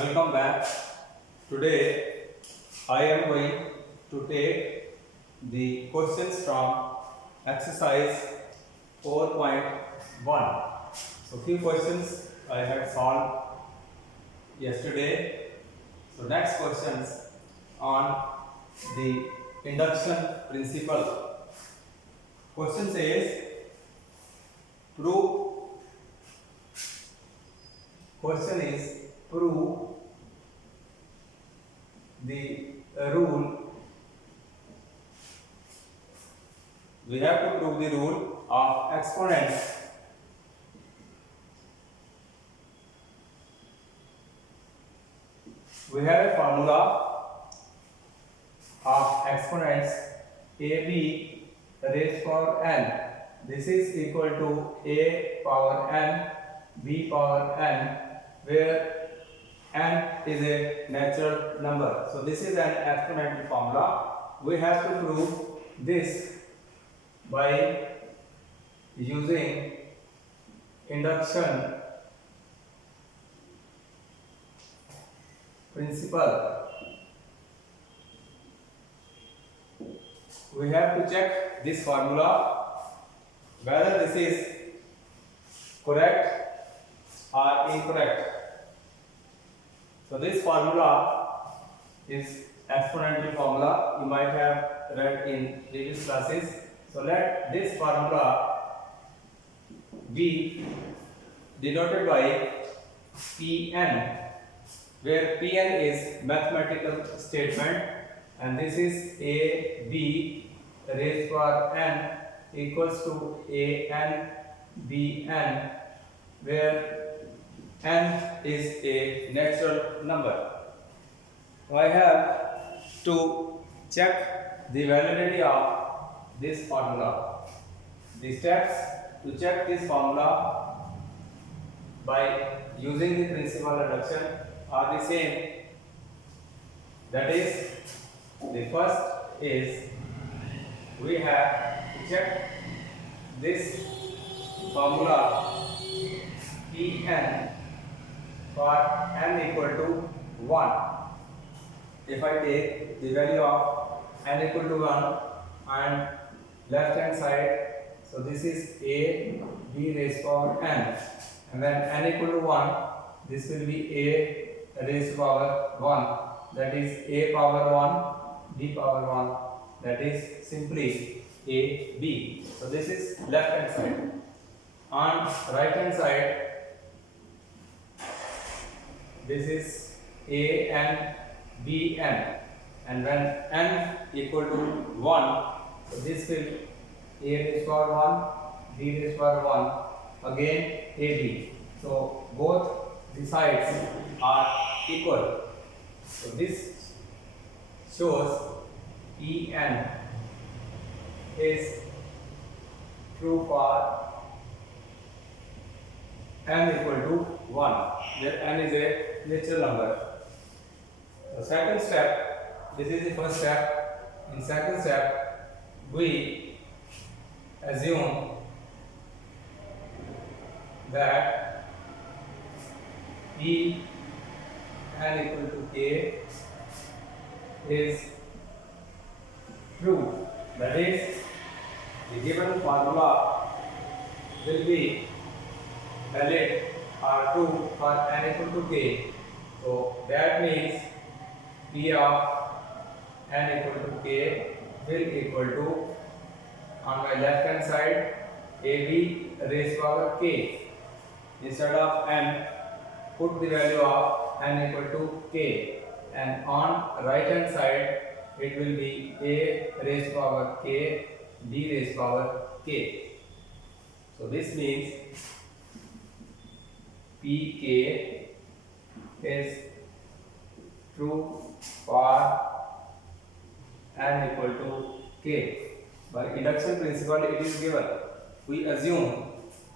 Welcome back. Today I am going to take the questions from exercise 4.1. So few questions I had solved yesterday. So next questions on the induction principle. Question says prove. Question is prove the rule. We have to prove the rule of exponents. We have a formula of exponents AB raised power n. This is equal to A power n, B power n, where n is a natural number. So this is an exponential formula. We have to prove this by using induction principle. We have to check this formula whether this is correct or incorrect. So this formula is exponential formula. You might have read in previous classes. So let this formula be denoted by Pn, where Pn is mathematical statement, and this is a b raised power n equals to a n b n, where n is a natural number. So I have to check the validity of this formula. The steps to check this formula by using the principal reduction are the same. That is, the first is we have to check this formula Pn for n equal to 1. If I take the value of n equal to 1 and left hand side, so this is a b raised power n, and then n equal to 1, this will be a raised power 1, that is a power 1, b power 1, that is simply a b. So this is left hand side. On right hand side, this is a n b n, and when n equal to 1, so this will a raised power 1, b raised power 1, again ab. So both the sides are equal. So this shows En is true for n equal to 1, where n is a natural number. The second step, this is the first step. In second step, we assume that E n equal to k is true. That is, the given formula will be valid or true for n equal to k. So that means P of n equal to k will equal to, on my left hand side, ab raised power k. Instead of n, put the value of n equal to k, and on right hand side it will be a raised power k, b raised power k. So this means pk is true for n equal to k. By induction principle it is given. We assume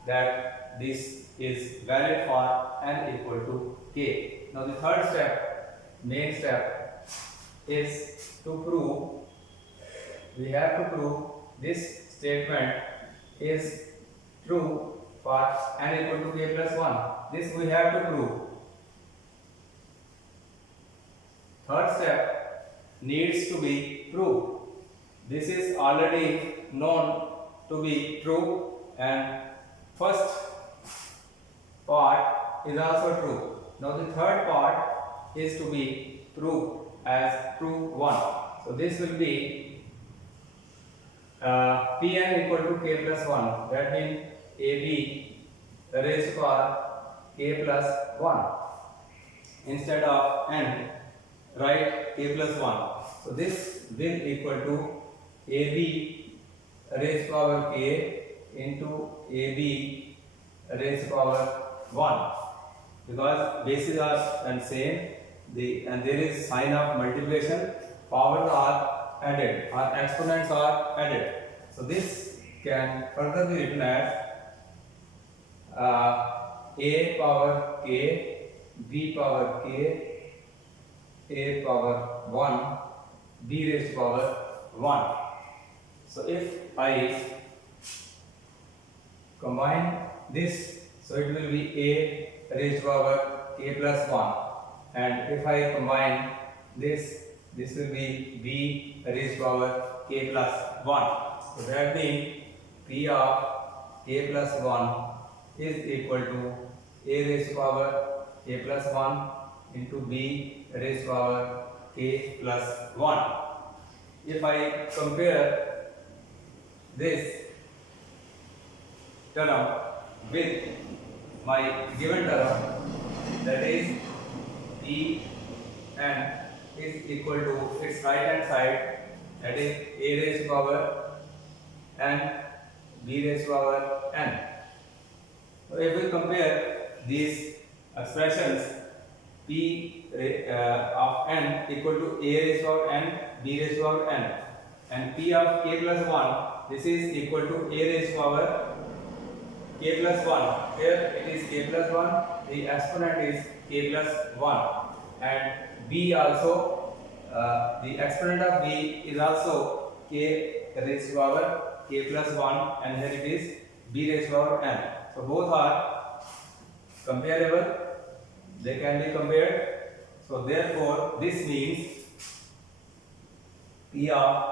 that this is valid for n equal to k. Now the third step, main step, is to prove. We have to prove this statement is true for n equal to k plus 1. This we have to prove. third step needs to be true. This is already known to be true, and first part is also true. Now the third part is to be proved as true one. So this will be Pn equal to k plus 1. That means AB raised to power k plus 1. Instead of n, write k plus 1. So this will equal to AB raised to power k into AB raised to power 1. Because bases are and same, and there is sign of multiplication, powers are added or exponents are added. So this can further be written as a power k, b power k, a power 1, b raised to power 1. So if I combine this, so it will be a raised to power k plus 1, and if I combine this, this will be b raised to power k plus 1. So that means p of k plus 1 is equal to a raised to power k plus 1 into b raised to power k plus 1. If I compare this term with my given term, that is p n is equal to its right hand side, that is a raised to power n, b raised to power n. So if we compare these expressions, p of n equal to a raised to power n, b raised to power n, and p of k plus 1, this is equal to a raised to power k plus 1. Here it is k plus 1, the exponent is k plus 1, and b also, the exponent of b is also k raised to power k plus 1, and here it is b raised to power n. So both are comparable, they can be compared. So therefore this means p of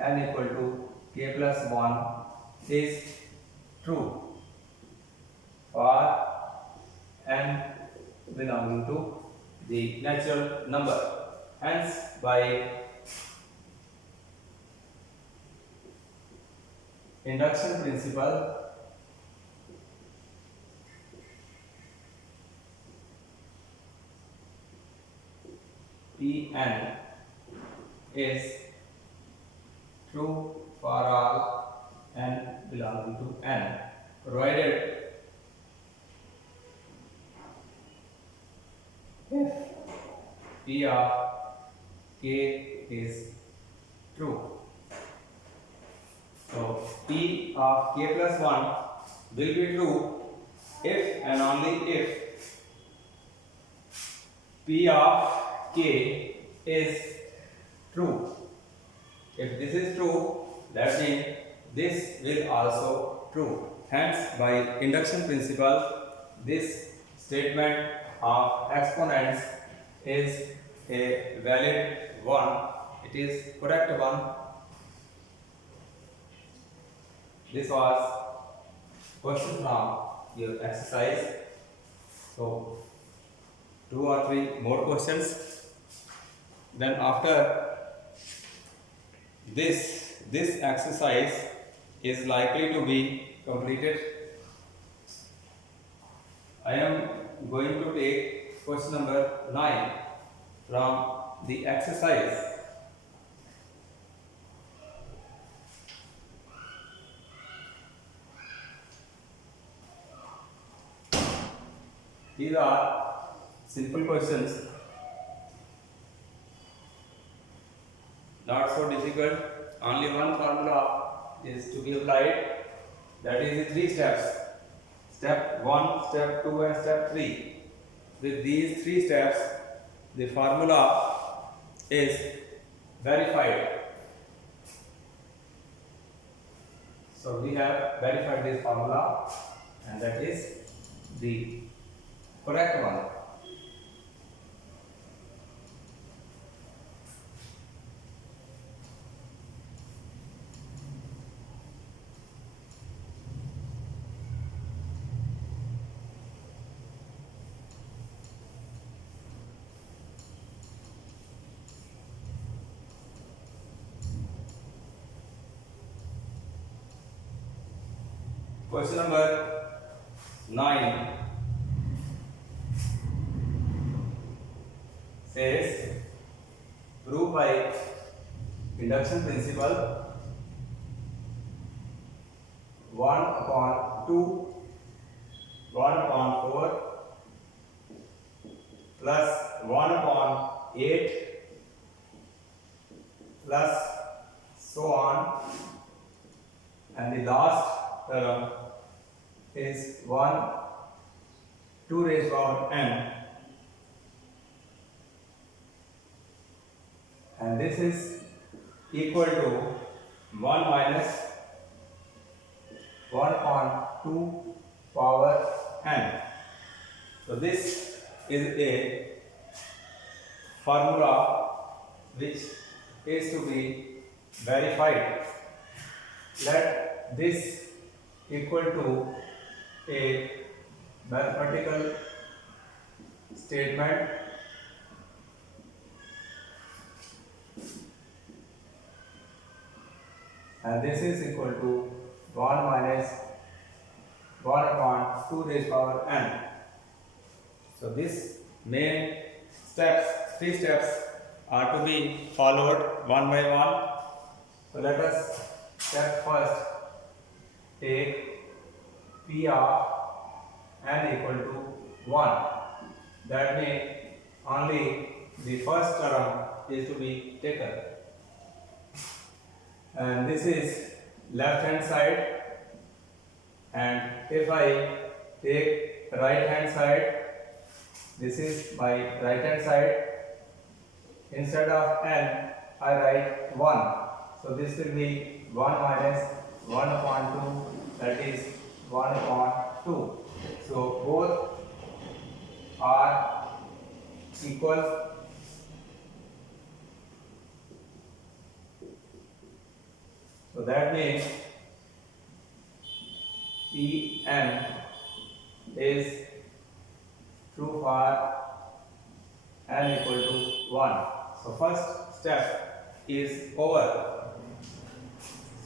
n equal to k plus 1 is true for n belonging to the natural number. Hence, by induction principle, Pn is true for all n belonging to n, provided if p of k is true. So p of k plus 1 will be true if and only if p of k is true. If this is true, that means this will also true. Hence, by induction principle, this statement of exponents is a valid one. It is correct one. This was question from your exercise. So 2 or 3 more questions. Then after this exercise is likely to be completed. I am going to take question number 9 from the exercise. These are simple questions, not so difficult. Only one formula is to be applied, that is in 3 steps. Step 1, step 2 and step 3. With these 3 steps, the formula is verified. So we have verified this formula, and that is the correct one. Question number 9 says prove by induction principle 1/2 1/4 plus 1/8 plus so on, and the last term is 2 raised to power n, and this is equal to 1 minus 1/2 power n. So this is a formula which is to be verified. Let this equal to a mathematical statement, and this is equal to 1 minus 1/2 raised to power n. So this main steps, 3 steps are to be followed one by one. So let us step first take P of n equal to 1. That means only the first term is to be taken, and this is left hand side, and if I take right hand side, this is my right hand side. Instead of n, I write 1. So this will be 1 minus 1/2, that is 1/2. So both are equal. So that means Pn is true for n equal to 1. So first step is over.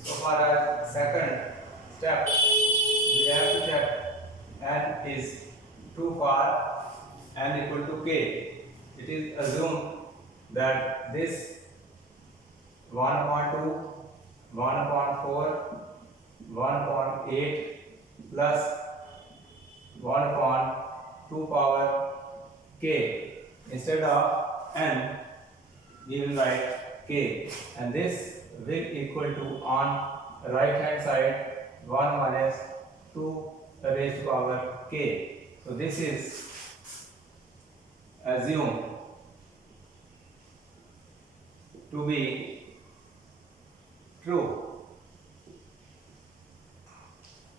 So for a second step, we have to check n is true for n equal to k. It is assumed that this 1/2, 1/4, 1/8 plus 1/2 power k. Instead of n, we will write k, and this will equal to on right hand side 1 minus 2 raised to power k. So this is assumed to be true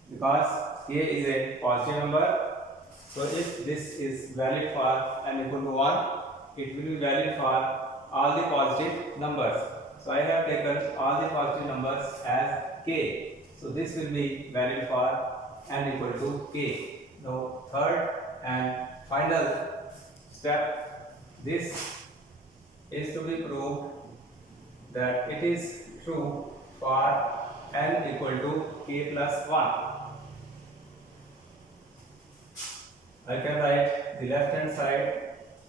because k is a positive number. So if this is valid for n equal to 1, it will be valid for all the positive numbers. So I have taken all the positive numbers as k. So this will be valid for n equal to k. Now third and final step, this is to be proved that it is true for n equal to k plus 1. I can write the left hand side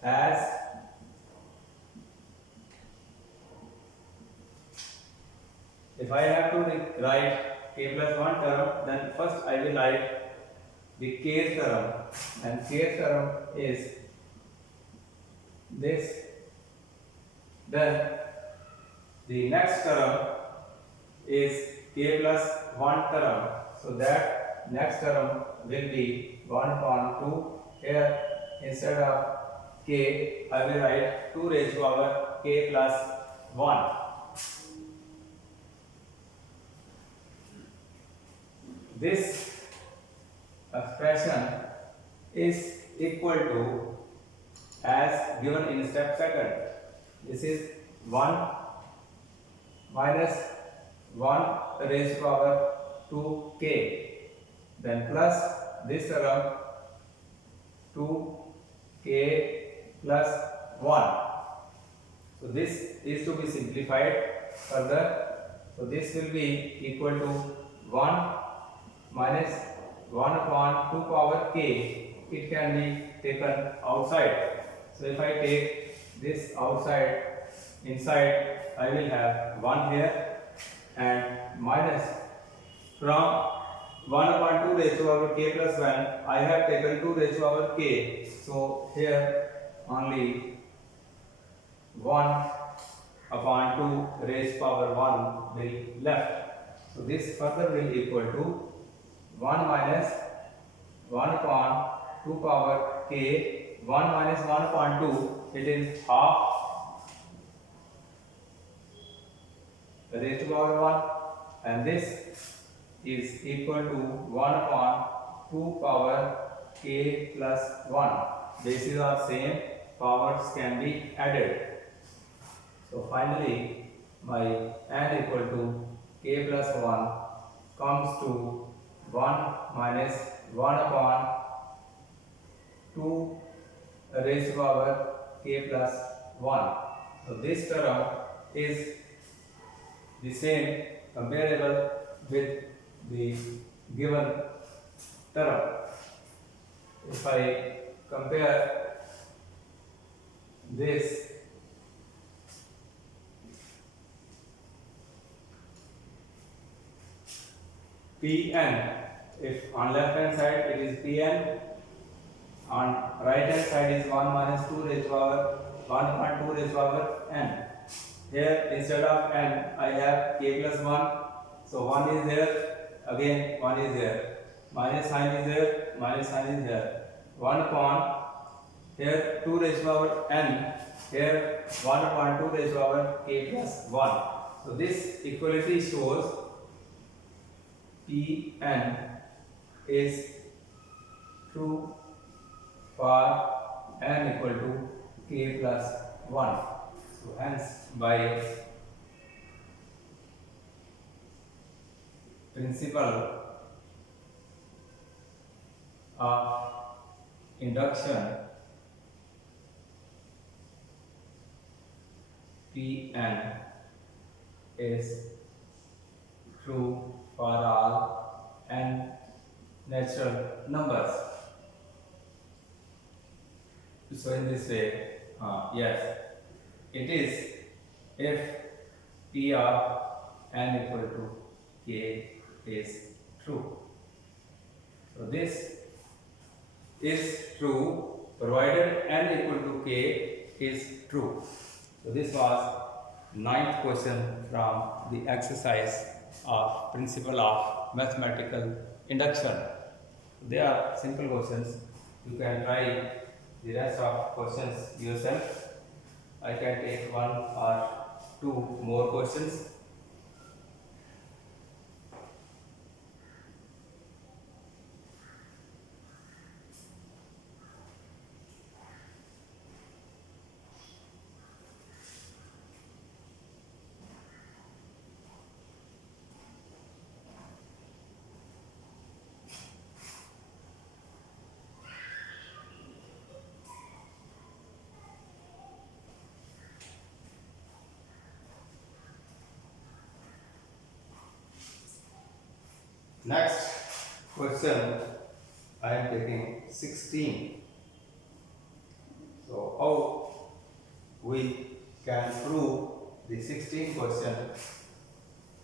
as if I have to write k plus 1 term, then first I will write the kth term, and kth term is this. Then the next term is k plus 1 term, so that next term will be 1/2. Here instead of k, I will write 2 raised to power k plus 1. This expression is equal to, as given in step second, this is 1 minus 1 raised to power 2k, then plus this term 2k plus 1. So this is to be simplified further. So this will be equal to 1 minus 1 upon 2 power k, it can be taken outside. So if I take this outside, inside I will have 1 here and minus from 1 upon 2 raised to power k plus 1, I have taken 2 raised to power k. So here only 1 upon 2 raised power 1 will left. So this further will equal to 1 minus 1 upon 2 power k, 1 minus 1 upon 2, it is half raised to power 1, and this is equal to 1 upon 2 power k plus 1. Bases are same, powers can be added. So finally my n equal to k plus 1 comes to 1 minus 1 upon 2 raised to power k plus 1. So this term is the same, comparable with the given term. If I compare this Pn, if on left hand side it is Pn, on right hand side is 1 minus 2 raised to power 1 upon 2 raised to power n. Here instead of n I have k plus 1, so 1 is there, again 1 is there, minus sign is there, minus sign is there, 1 upon here 2 raised to power n, here 1 upon 2 raised to power k plus 1. So this equality shows Pn is true for n equal to k plus 1. So hence by principle of induction, Pn is true for all n natural numbers. So in this way, yes, it is if P of n equal to k is true. So this is true provided n equal to k is true. So this was 9th question from the exercise of principle of mathematical induction. They are simple questions. You can try the rest of questions yourself. I can take 1 or 2 more questions. Next question, I am taking 16. So how we can prove the 16th question